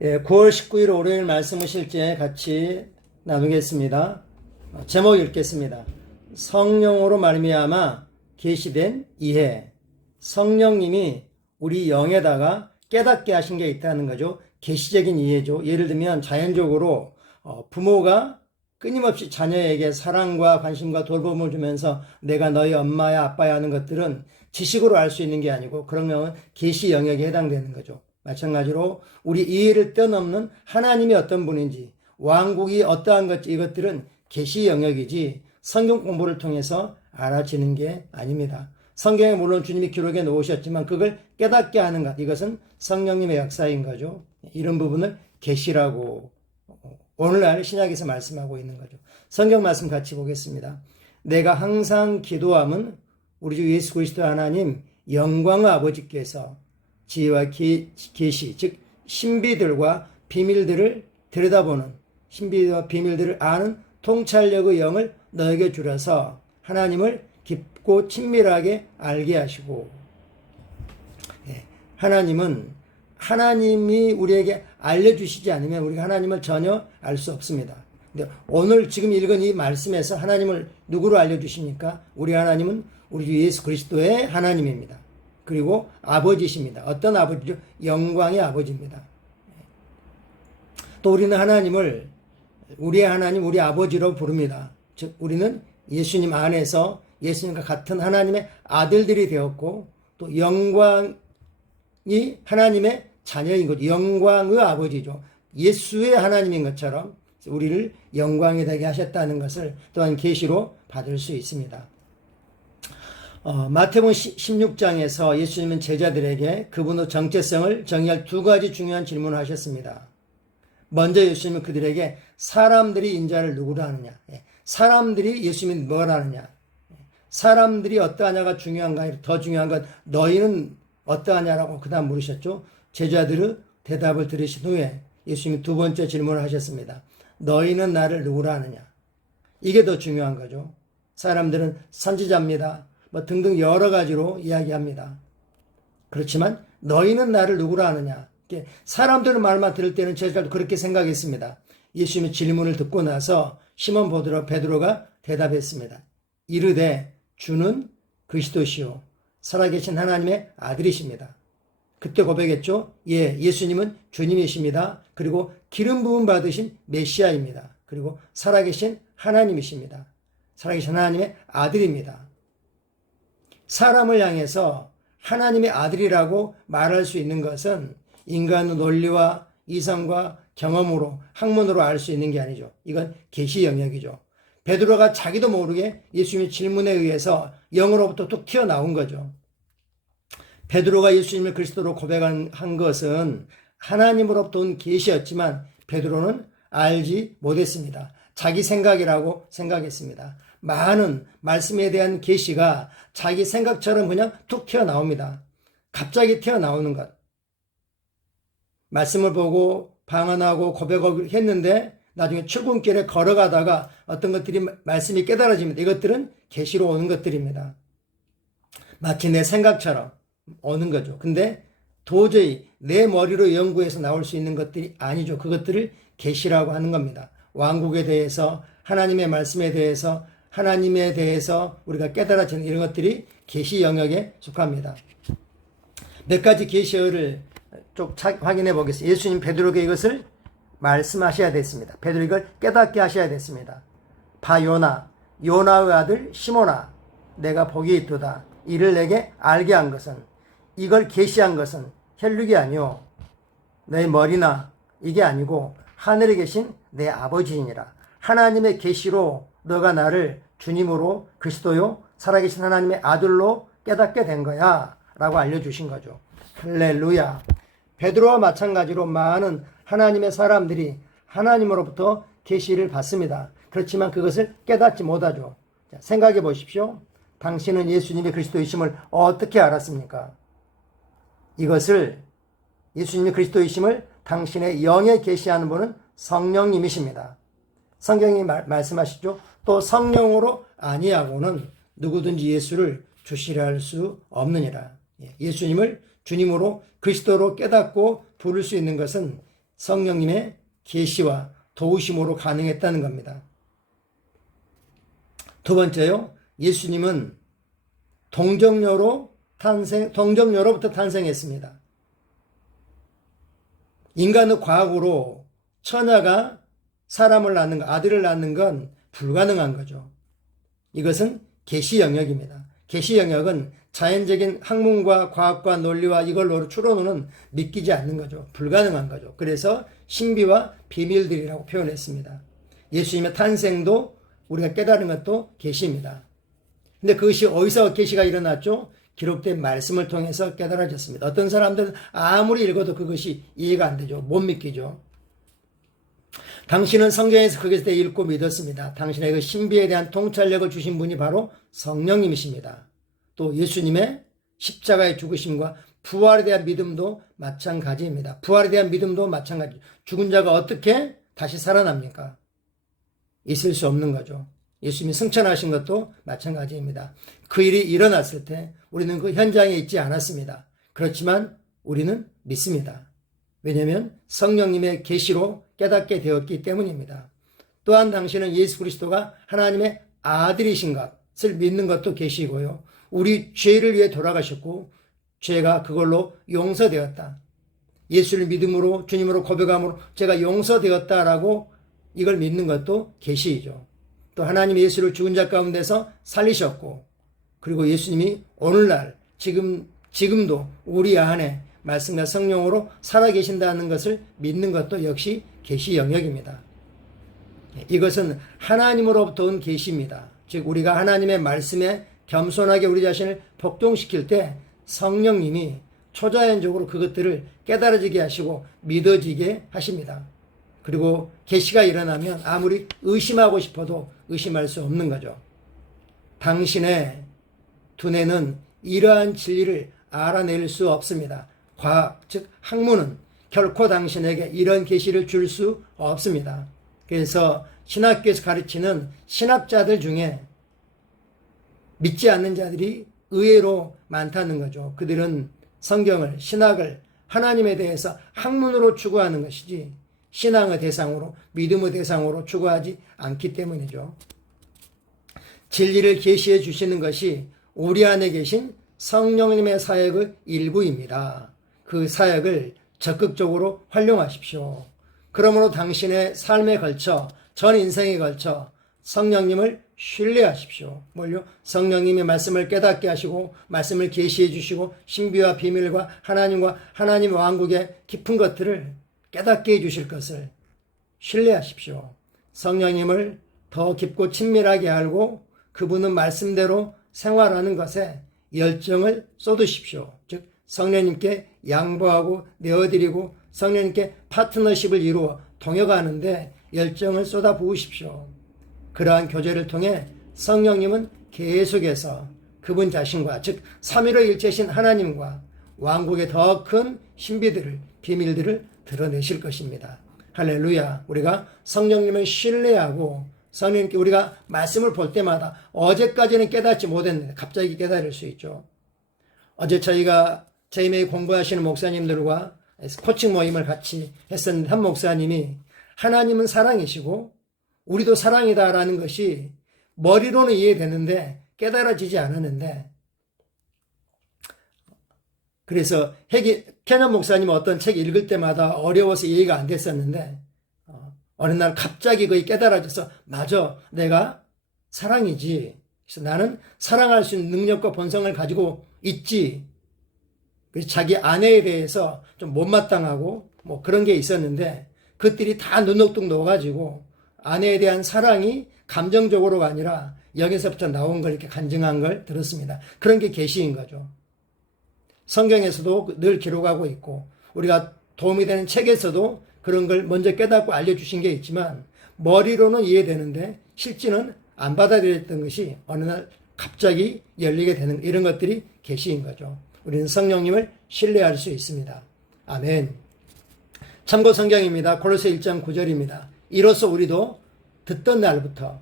9월 19일 월요일 말씀을 실제 같이 나누겠습니다. 제목 읽겠습니다. 성령으로 말미암아 계시된 이해. 성령님이 우리 영에다가 깨닫게 하신 게 있다는 거죠. 계시적인 이해죠. 예를 들면 자연적으로 부모가 끊임없이 자녀에게 사랑과 관심과 돌봄을 주면서 내가 너희 엄마야 아빠야 하는 것들은 지식으로 알 수 있는 게 아니고 그러면 계시 영역에 해당되는 거죠. 마찬가지로 우리 이해를 뛰어넘는 하나님이 어떤 분인지, 왕국이 어떠한 것지, 이것들은 계시 영역이지 성경 공부를 통해서 알아지는 게 아닙니다. 성경에 물론 주님이 기록해 놓으셨지만 그걸 깨닫게 하는 것, 이것은 성령님의 역사인 거죠. 이런 부분을 계시라고 오늘날 신약에서 말씀하고 있는 거죠. 성경 말씀 같이 보겠습니다. 내가 항상 기도함은 우리 주 예수 그리스도 하나님 영광의 아버지께서 지혜와 계시, 즉 신비들과 비밀들을 들여다보는, 신비와 비밀들을 아는 통찰력의 영을 너에게 주려서 하나님을 깊고 친밀하게 알게 하시고, 하나님이 우리에게 알려주시지 않으면 우리가 하나님을 전혀 알 수 없습니다. 근데 오늘 지금 읽은 이 말씀에서 하나님을 누구로 알려주십니까? 우리 하나님은 우리 주 예수 그리스도의 하나님입니다. 그리고 아버지십니다. 어떤 아버지죠? 영광의 아버지입니다. 또 우리는 하나님을 우리의 하나님, 우리 아버지로 부릅니다. 즉 우리는 예수님 안에서 예수님과 같은 하나님의 아들들이 되었고, 또 영광이 하나님의 자녀인 거죠. 영광의 아버지죠. 예수의 하나님인 것처럼 우리를 영광이 되게 하셨다는 것을 또한 계시로 받을 수 있습니다. 마태복음 16장에서 예수님은 제자들에게 그분의 정체성을 정의할 두 가지 중요한 질문을 하셨습니다. 먼저 예수님은 그들에게 사람들이 인자를 누구로 하느냐, 사람들이 예수님이 뭐라 하느냐, 사람들이 어떠하냐가 중요한가 아니라 더 중요한 건 너희는 어떠하냐라고 그 다음 물으셨죠. 제자들의 대답을 들으신 후에 예수님이 두 번째 질문을 하셨습니다. 너희는 나를 누구로 하느냐. 이게 더 중요한 거죠. 사람들은 선지자입니다. 등등 여러 가지로 이야기합니다. 그렇지만 너희는 나를 누구로 아느냐. 사람들의 말만 들을 때는 제자들도 그렇게 생각했습니다. 예수님의 질문을 듣고 나서 시몬 베드로가 대답했습니다. 이르되 주는 그리스도시요 살아계신 하나님의 아들이십니다. 그때 고백했죠. 예수님은 주님이십니다. 그리고 기름 부음 받으신 메시아입니다. 그리고 살아계신 하나님이십니다. 살아계신 하나님의 아들입니다. 사람을 향해서 하나님의 아들이라고 말할 수 있는 것은 인간의 논리와 이성과 경험으로, 학문으로 알 수 있는 게 아니죠. 이건 계시 영역이죠. 베드로가 자기도 모르게 예수님의 질문에 의해서 영으로부터 툭 튀어나온 거죠. 베드로가 예수님을 그리스도로 고백한 것은 하나님으로부터 온 계시였지만 베드로는 알지 못했습니다. 자기 생각이라고 생각했습니다. 많은 말씀에 대한 계시가 자기 생각처럼 그냥 툭 튀어나옵니다. 갑자기 튀어나오는 것. 말씀을 보고 방언하고 고백을 했는데 나중에 출근길에 걸어가다가 어떤 것들이 말씀이 깨달아집니다. 이것들은 계시로 오는 것들입니다. 마치 내 생각처럼 오는 거죠. 근데 도저히 내 머리로 연구해서 나올 수 있는 것들이 아니죠. 그것들을 계시라고 하는 겁니다. 왕국에 대해서, 하나님의 말씀에 대해서, 하나님에 대해서 우리가 깨달아지는 이런 것들이 계시 영역에 속합니다. 몇 가지 계시를 좀 확인해 보겠습니다. 예수님 베드로에게 이것을 말씀하셔야 됐습니다. 베드로 이걸 깨닫게 하셔야 됐습니다. 바요나, 요나의 아들 시몬아, 내가 복이 있도다. 이를 내게 알게 한 것은, 이걸 계시한 것은 혈육이 아니요 너의 머리나 이게 아니고 하늘에 계신 내 아버지이니라. 하나님의 계시로 너가 나를 주님으로 그리스도요 살아계신 하나님의 아들로 깨닫게 된 거야 라고 알려주신 거죠. 할렐루야. 베드로와 마찬가지로 많은 하나님의 사람들이 하나님으로부터 계시를 받습니다. 그렇지만 그것을 깨닫지 못하죠. 자, 생각해 보십시오. 당신은 예수님이 그리스도이심을 어떻게 알았습니까? 이것을 예수님이 그리스도이심을 당신의 영에 계시하는 분은 성령님이십니다. 성경이 말씀하시죠. 또 성령으로 아니하고는 누구든지 예수를 주시려 할 수 없느니라. 예수님을 주님으로 그리스도로 깨닫고 부를 수 있는 것은 성령님의 계시와 도우심으로 가능했다는 겁니다. 두 번째요, 예수님은 동정녀로부터 탄생했습니다. 인간의 과학으로 처녀가 사람을 낳는 것, 아들을 낳는 건 불가능한 거죠. 이것은 계시 영역입니다. 계시 영역은 자연적인 학문과 과학과 논리와 이걸로 추론으로는 믿기지 않는 거죠. 불가능한 거죠. 그래서 신비와 비밀들이라고 표현했습니다. 예수님의 탄생도 우리가 깨달은 것도 계시입니다. 근데 그것이 어디서 계시가 일어났죠? 기록된 말씀을 통해서 깨달아졌습니다. 어떤 사람들은 아무리 읽어도 그것이 이해가 안 되죠. 못 믿기죠. 당신은 성경에서 그것에 대해 읽고 믿었습니다. 당신의 그 신비에 대한 통찰력을 주신 분이 바로 성령님이십니다. 또 예수님의 십자가의 죽으심과 부활에 대한 믿음도 마찬가지입니다. 부활에 대한 믿음도 마찬가지. 죽은 자가 어떻게 다시 살아납니까? 있을 수 없는 거죠. 예수님이 승천하신 것도 마찬가지입니다. 그 일이 일어났을 때 우리는 그 현장에 있지 않았습니다. 그렇지만 우리는 믿습니다. 왜냐하면 성령님의 계시로 깨닫게 되었기 때문입니다. 또한 당신은 예수 그리스도가 하나님의 아들이신 것을 믿는 것도 계시고요. 우리 죄를 위해 돌아가셨고 죄가 그걸로 용서되었다. 예수를 믿음으로 주님으로 고백함으로 제가 용서되었다라고 이걸 믿는 것도 계시이죠. 또 하나님이 예수를 죽은 자 가운데서 살리셨고 그리고 예수님이 오늘날 지금도 우리 안에 말씀과 성령으로 살아계신다는 것을 믿는 것도 역시 계시 영역입니다. 이것은 하나님으로부터 온 계시입니다. 즉 우리가 하나님의 말씀에 겸손하게 우리 자신을 복종시킬 때 성령님이 초자연적으로 그것들을 깨달아지게 하시고 믿어지게 하십니다. 그리고 계시가 일어나면 아무리 의심하고 싶어도 의심할 수 없는 거죠. 당신의 두뇌는 이러한 진리를 알아낼 수 없습니다. 과학, 즉 학문은 결코 당신에게 이런 계시를 줄 수 없습니다. 그래서 신학교에서 가르치는 신학자들 중에 믿지 않는 자들이 의외로 많다는 거죠. 그들은 성경을, 신학을 하나님에 대해서 학문으로 추구하는 것이지 신앙의 대상으로, 믿음의 대상으로 추구하지 않기 때문이죠. 진리를 계시해 주시는 것이 우리 안에 계신 성령님의 사역의 일부입니다. 그 사역을 적극적으로 활용하십시오. 그러므로 당신의 삶에 걸쳐, 전 인생에 걸쳐 성령님을 신뢰하십시오. 뭘요? 성령님의 말씀을 깨닫게 하시고 말씀을 계시해 주시고 신비와 비밀과 하나님과 하나님 왕국의 깊은 것들을 깨닫게 해 주실 것을 신뢰하십시오. 성령님을 더 깊고 친밀하게 알고 그분은 말씀대로 생활하는 것에 열정을 쏟으십시오. 즉 성령님께 양보하고 내어드리고 성령님께 파트너십을 이루어 동역하는데 열정을 쏟아 부으십시오. 그러한 교제를 통해 성령님은 계속해서 그분 자신과 즉 삼위일체신 하나님과 왕국의 더 큰 신비들을 비밀들을 드러내실 것입니다. 할렐루야. 우리가 성령님을 신뢰하고 성령님께 우리가 말씀을 볼 때마다 어제까지는 깨닫지 못했는데 갑자기 깨달을 수 있죠. 어제 저희가 JMA 공부하시는 목사님들과 코칭 모임을 같이 했었는데 한 목사님이 하나님은 사랑이시고 우리도 사랑이다라는 것이 머리로는 이해되는데 깨달아지지 않았는데 그래서 캐년 목사님 어떤 책 읽을 때마다 어려워서 이해가 안 됐었는데 어느 날 갑자기 거의 깨달아져서 맞아 내가 사랑이지. 그래서 나는 사랑할 수 있는 능력과 본성을 가지고 있지. 그래서 자기 아내에 대해서 좀 못마땅하고 뭐 그런 게 있었는데 그들이 다 눈녹둑 넣어가지고 아내에 대한 사랑이 감정적으로가 아니라 여기서부터 나온 걸 이렇게 간증한 걸 들었습니다. 그런 게 계시인 거죠. 성경에서도 늘 기록하고 있고 우리가 도움이 되는 책에서도 그런 걸 먼저 깨닫고 알려주신 게 있지만 머리로는 이해되는데 실제는 안 받아들였던 것이 어느 날 갑자기 열리게 되는 이런 것들이 계시인 거죠. 우리는 성령님을 신뢰할 수 있습니다. 아멘. 참고 성경입니다. 골로새 1장 9절입니다. 이로써 우리도 듣던 날부터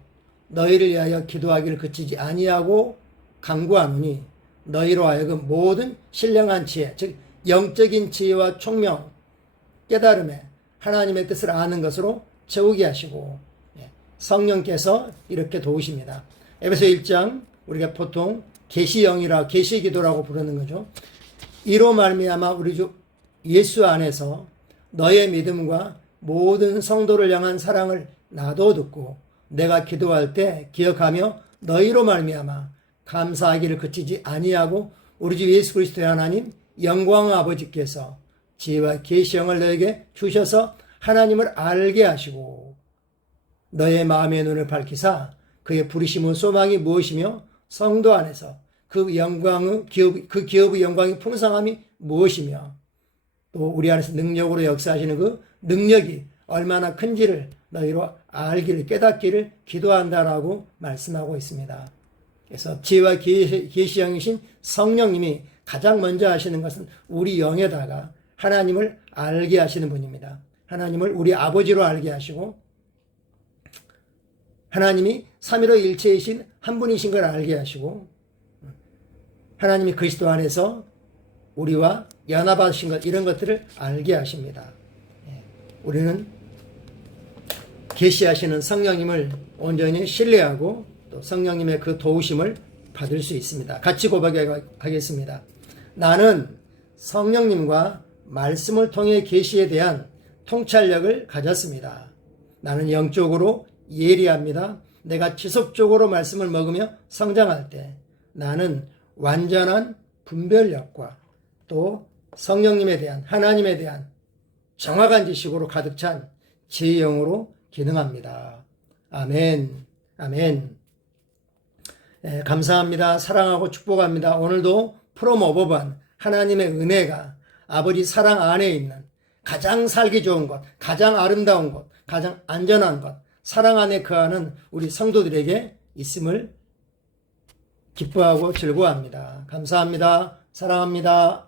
너희를 위하여 기도하기를 그치지 아니하고 간구하노니 너희로 하여금 모든 신령한 지혜 즉 영적인 지혜와 총명 깨달음에 하나님의 뜻을 아는 것으로 채우게 하시고 성령께서 이렇게 도우십니다. 에베소 1장 우리가 보통 계시영이라 계시기도라고 부르는 거죠. 이로 말미암아 우리 주 예수 안에서 너의 믿음과 모든 성도를 향한 사랑을 나도 듣고 내가 기도할 때 기억하며 너희로 말미암아 감사하기를 그치지 아니하고 우리 주 예수 그리스도의 하나님 영광의 아버지께서 지혜와 계시형을 너에게 주셔서 하나님을 알게 하시고 너의 마음의 눈을 밝히사 그의 부르심의 소망이 무엇이며 성도 안에서 그 영광의 기업의 영광이 풍성함이 무엇이며 또 우리 안에서 능력으로 역사하시는 그 능력이 얼마나 큰지를 너희로 알기를 깨닫기를 기도한다라고 말씀하고 있습니다. 그래서 지혜와 계시형이신 성령님이 가장 먼저 하시는 것은 우리 영에다가 하나님을 알게 하시는 분입니다. 하나님을 우리 아버지로 알게 하시고 하나님이 삼위로 일체이신 한 분이신 걸 알게 하시고 하나님이 그리스도 안에서 우리와 연합하신 것 이런 것들을 알게 하십니다. 우리는 계시하시는 성령님을 온전히 신뢰하고 또 성령님의 그 도우심을 받을 수 있습니다. 같이 고백하겠습니다. 나는 성령님과 말씀을 통해 계시에 대한 통찰력을 가졌습니다. 나는 영적으로 예리합니다. 내가 지속적으로 말씀을 먹으며 성장할 때 나는 완전한 분별력과 또 성령님에 대한 하나님에 대한 정확한 지식으로 가득 찬 제 영으로 기능합니다. 아멘. 아멘. 감사합니다. 사랑하고 축복합니다. 오늘도 프롬 오버반 하나님의 은혜가 아버지 사랑 안에 있는 가장 살기 좋은 것, 가장 아름다운 것, 가장 안전한 것, 사랑 안에 거하는 우리 성도들에게 있음을 기뻐하고 즐거워합니다. 감사합니다. 사랑합니다.